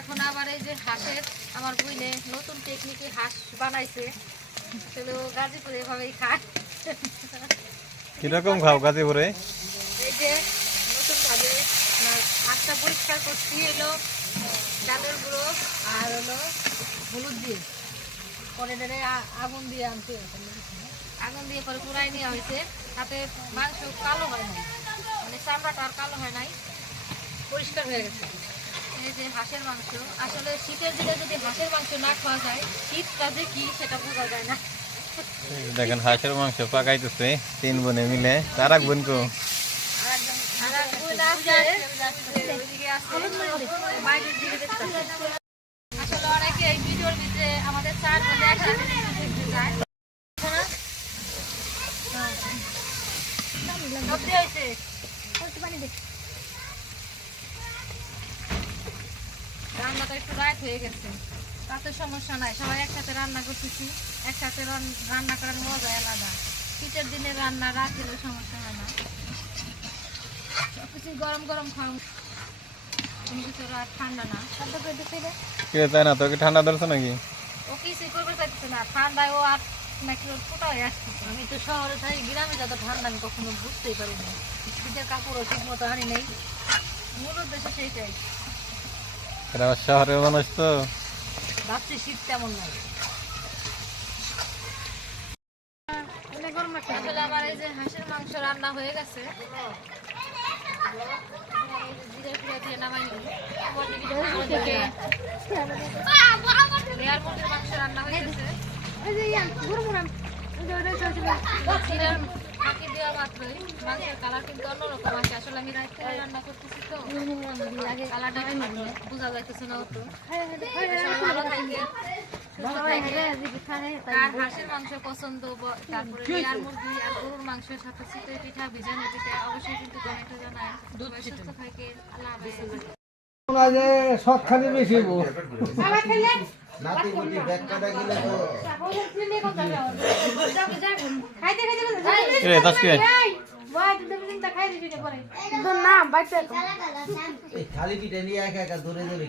এখন আবার এই যে হাঁসের আমার বুইনে নতুন টেকনিকে হাঁস বানাইছে। আসলে ও গাজীপুরে এভাবেই খায়। কিরকম খাও গাজীপুরে? এই যে নতুন ভাবে হাঁসটা পরিষ্কার করছি, এলো চালের গুঁড়ো আর হলো হলুদ দিয়ে, পরে আগুন দিয়ে আনতে, আগুন দিয়ে পরে পুরাই নেওয়া হয়েছে। তাতে মাংস কালো হয় নাই, মানে চামড়াটা আর কালো হয় নাই, পরিষ্কার হয়ে গেছে। এই যে হাঁসের মাংস, আসলে শীতের দিনে যদি হাঁসের মাংস না খাওয়া যায়, শীতটা যে কি সেটা বোঝা যায় না। দেখেন হাঁসের মাংস পাকাইতেছে 3 বোনে মিলে। তার এক বোন কো? আসলে অনেকে এই ভিডিওর ভিতরে আমাদের 4 বোনে একসাথে দেখতে যায়। রান্নাটা একটু রাত হয়ে গেছে, তাতে সমস্যা নাই, সবাই একসাথে রান্না করতেছি। একসাথে রান্না করার মজা আলাদা। শীতের দিনে রান্না রাত হলে সমস্যা হয় না, কিছু গরম গরম খাওয়া, কোনো কিছু রাত ঠান্ডা না। কে তাই না, তোকে ঠান্ডা ধরছে নাকি? ও কিছুই করবে চাইতেছে না, ঠান্ডায় ও আর নাকি ওর ফোটা হয়ে আসতেছে। আমি তো শহরে থাকি, গ্রামে যত ঠান্ডা আমি কখনো বুঝতেই পারিনি। শীতের কাপড়ও ঠিক মতো আনি নেই, মূল উদ্দেশ্য সেইটাই। এরা শহরের মানুষ তো, ভাবছি শীত তেমন নাই। আসলে আমার এই যে হাঁসের মাংস রান্না হয়ে গেছে, জিরা ফিরা দিয়ে নামাই নিই। লেয়ার মুরগির মাংস রান্না হয়ে গেছে। জিরার ফাঁকি দেওয়া মাত্রই মাংসের কালার কিন্তু অন্যরকম আসে। আসলে আমি রাইতে রান্না করতেছি তো কালারটা বোঝা যাইতেছে না অত। ভালো থাকে, আর হাঁসের মাংস পছন্দ, তারপরে লেয়ার মুরগি আর গরুর মাংসের সাথে চিতই পিঠা, ভিজানো পিঠা, অবশ্যই কিন্তু কমেন্টে জানায়। সুস্থ থাকে, আল্লাহ হাফেজ। সবখানে বেশি খালি পিঠে নিয়ে একা একা দৌড়ে যাবে